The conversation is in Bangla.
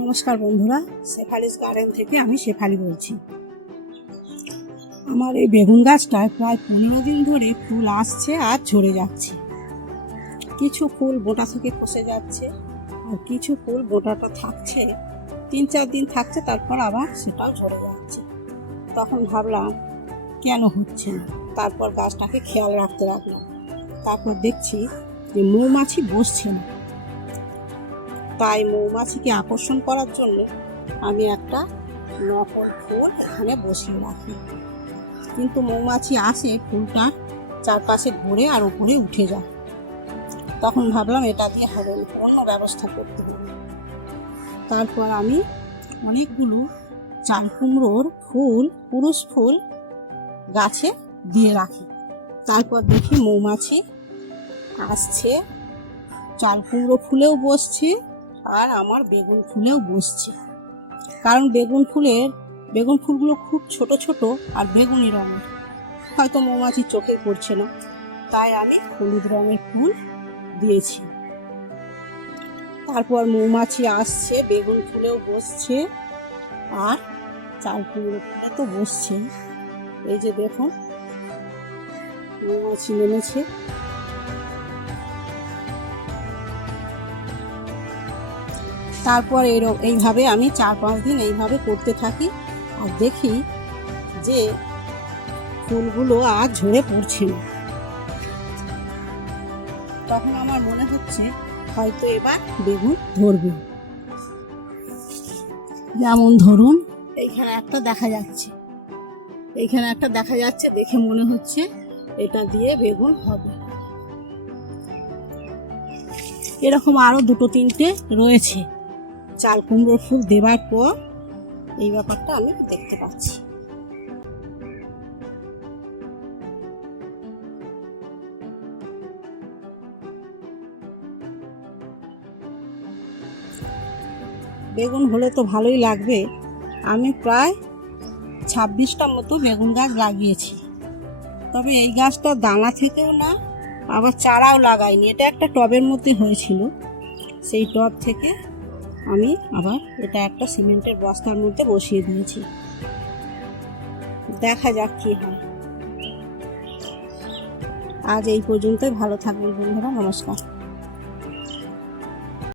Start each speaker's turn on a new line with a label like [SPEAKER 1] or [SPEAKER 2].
[SPEAKER 1] নমস্কার বন্ধুরা, শেফালিস গার্ডেন থেকে আমি শেফালি বলছি। আমার এই বেগুন গাছটায় প্রায় পনেরো দিন ধরে ফুল আসছে আর ঝরে যাচ্ছে। কিছু ফুল বোটা থেকে খসে যাচ্ছে আর কিছু ফুল বোটাটা থাকছে, তিন চার দিন থাকছে, তারপর আবার সেটাও ঝরে যাচ্ছে। তখন ভাবলাম, কেন হচ্ছে না? তারপর গাছটাকে খেয়াল রাখতে রাখলাম তারপর দেখছি যে মৌমাছি বসছে না। তাই মৌমাছিকে আকর্ষণ করার জন্য আমি একটা নকল ফুল এখানে বসিয়ে রাখি। কিন্তু মৌমাছি আসে, ফুলটা চারপাশে ঘুরে আর উপরে উঠে যায়। তখন ভাবলাম এটা দিয়ে হবে অন্য ব্যবস্থা করতে হবে। তারপর আমি অনেকগুলো চাল কুমড়োর ফুল, পুরুষ ফুল গাছে দিয়ে রাখি। তারপর দেখি মৌমাছি আসছে, চাল কুমড়ো ফুলেও বসছে। আর আমার বেগুন ফুলেও বসছে। কারণ বেগুন ফুলের, বেগুন ফুলগুলো খুব ছোট ছোট আর বেগুনি রঙের। হয়তো মৌমাছি চোখে পড়ছে না। তাই আমি হলুদ রঙের ফুল দিয়েছি। তারপর মৌমাছি আসছে, বেগুন ফুলেও বসছে আর চাল কুমড়ো ফুলে তো বসছে। এই যে দেখুন, মৌমাছি নেমেছে। তারপর এর, এইভাবে আমি চার পাঁচ দিন এইভাবে করতে থাকি আর দেখি যে ফুলগুলো আর ঝরে পড়ছে না। তখন আমার মনে হচ্ছে হয়তো এবার বেগুন ধরবে। যেমন ধরুন, এইখানে একটা দেখা যাচ্ছে। এইখানে একটা দেখা যাচ্ছে, দেখে মনে হচ্ছে এটা দিয়ে বেগুন হবে। এরকম আরও দুটো তিনটে রয়েছে। চাল কুমড়োর ফুল দেবার পর এই ব্যাপারটা আমি দেখতে পাচ্ছি। বেগুন হলে তো ভালোই লাগবে। আমি প্রায় ছাব্বিশটা মতো বেগুন গাছ লাগিয়েছি। তবে এই গাছটা দানা থেকেও না, আবার চারাও লাগাইনি। এটা একটা টবের মধ্যে হয়েছিল। সেই টব থেকে আমি আবার এটা একটা সিমেন্টের বস্তার মধ্যে বসিয়ে দিয়েছি। দেখা যাক কী হয়। আজ এই পর্যন্তই, ভালো থাকবেন বন্ধুরা, নমস্কার।